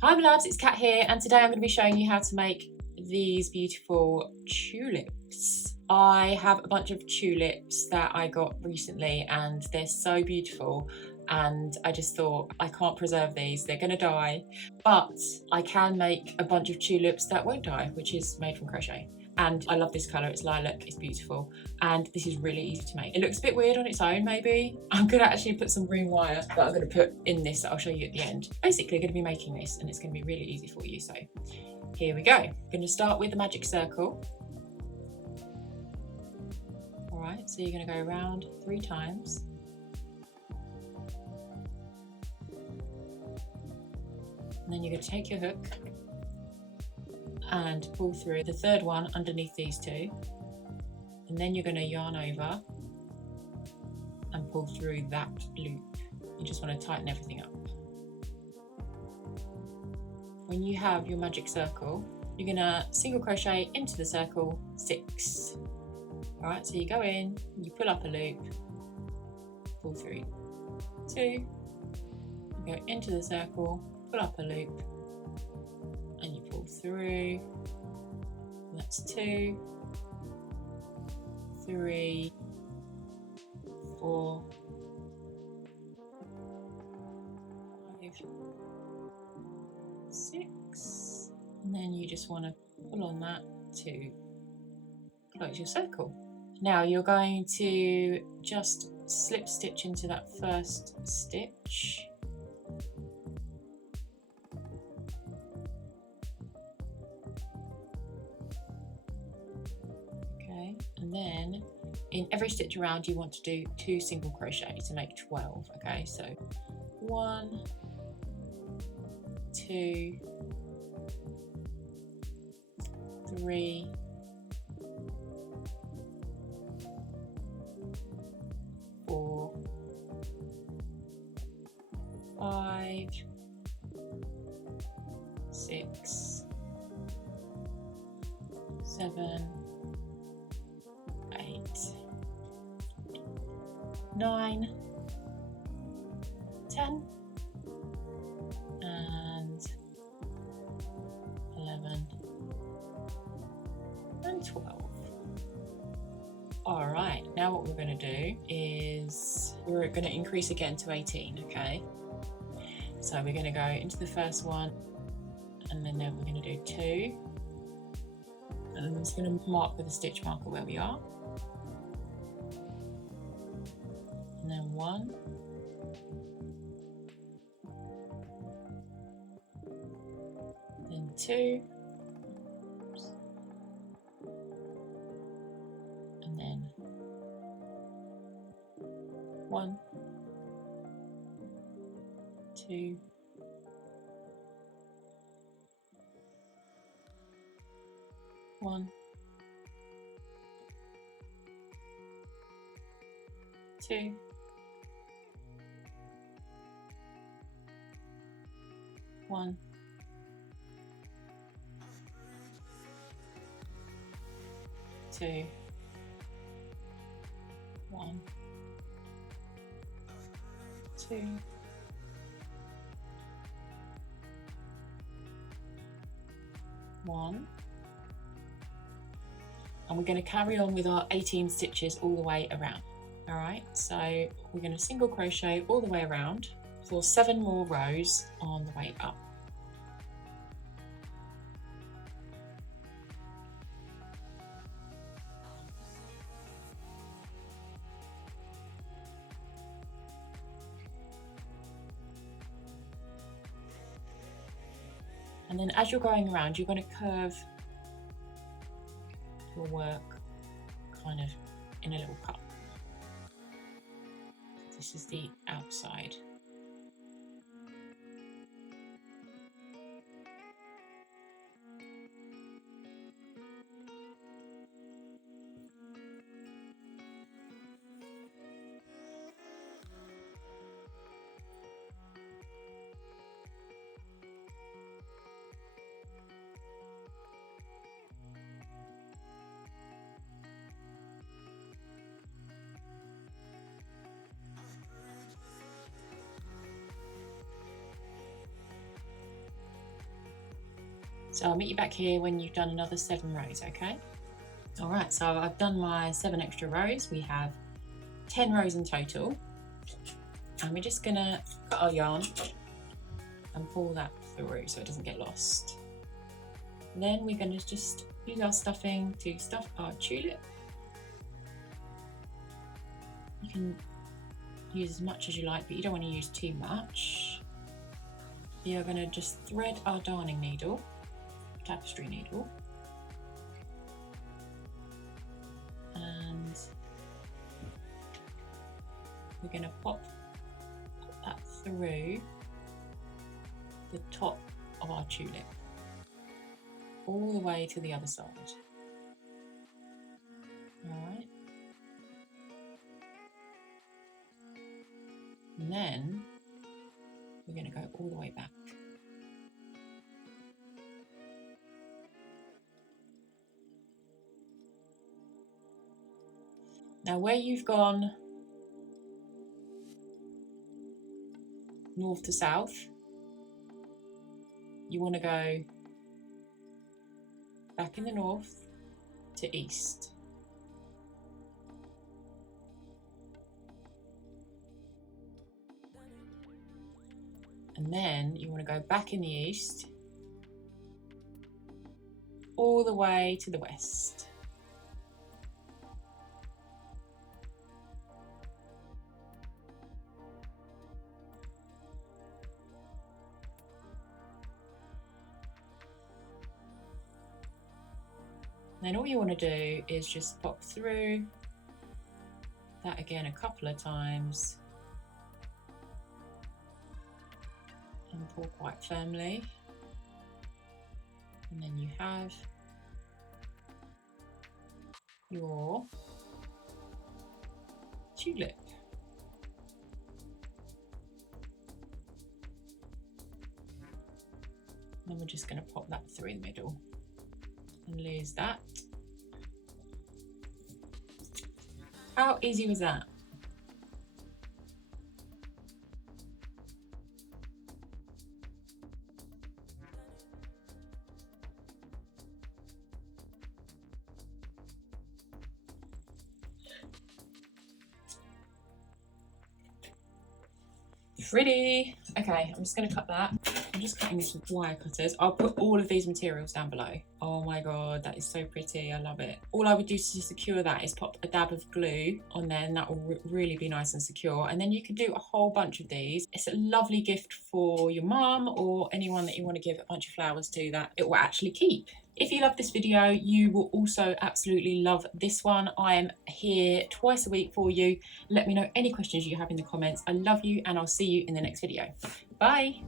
Hi my loves, it's Kat here, and today I'm going to be showing you how to make these beautiful tulips. I have a bunch of tulips that I got recently and they're so beautiful, and I just thought I can't preserve these, they're going to die, but I can make a bunch of tulips that won't die, which is made from crochet. And I love this colour, it's lilac, it's beautiful, and this is really easy to make. It looks a bit weird on its own maybe. I'm going to actually put some green wire that I'm going to put in this that I'll show you at the end. Basically I'm going to be making this and it's going to be really easy for you, so here we go. I'm going to start with the magic circle. Alright, so you're going to go around 3 times. And then you're going to take your hook and pull through the third one underneath these 2, and then you're going to yarn over and pull through that loop. You just want to tighten everything up. When you have your magic circle, you're going to single crochet into the circle 6. Alright, so you go in, you pull up a loop, pull through 2, you go into the circle, pull up a loop, and you pull through. That's 2, 3, 4, 5, 6, and then you just want to pull on that to close your circle. Now you're going to just slip stitch into that first stitch. And then in every stitch around you want to do 2 single crochet to make 12. Okay, so 1, 2, 3, 4, 5, 6, 7, 9, 10, and 11, and 12. Alright, now what we're going to do is we're going to increase again to 18, okay? So we're going to go into the first one, and then we're going to do 2, and I'm just going to mark with a stitch marker where we are. And then 1, then 2, and then 1, 2, 1, 2, 1, 2, 1, 2, 1, and we're going to carry on with our 18 stitches all the way around. Alright, so we're going to single crochet all the way around for 7 more rows on the way up. And then as you're going around, you're going to curve your work kind of in a little cup. This is the outside. So I'll meet you back here when you've done another 7 rows, okay? All right, so I've done my 7 extra rows. We have 10 rows in total. And we're just gonna cut our yarn and pull that through so it doesn't get lost. And then we're gonna just use our stuffing to stuff our tulip. You can use as much as you like, but you don't want to use too much. We are gonna just thread our darning needle, tapestry needle, and we're gonna pop that through the top of our tulip, all the way to the other side. All right. And then we're going to go all the way back. Now where you've gone north to south, you want to go back in the north to east. And then you want to go back in the east, all the way to the west. Then all you want to do is just pop through that again a couple of times and pull quite firmly, and then you have your tulip. And then we're just going to pop that through the middle and lose that. How easy was that? Pretty. Okay, I'm just going to cut that. I'm just cutting this with wire cutters. I'll put all of these materials down below. Oh my god, that is so pretty. I love it. All I would do to secure that is pop a dab of glue on there, and that will really be nice and secure. And then you can do a whole bunch of these. It's a lovely gift for your mum or anyone that you want to give a bunch of flowers to that it will actually keep. If you love this video, you will also absolutely love this one. I am here twice a week for you. Let me know any questions you have in the comments. I love you, and I'll see you in the next video. Bye.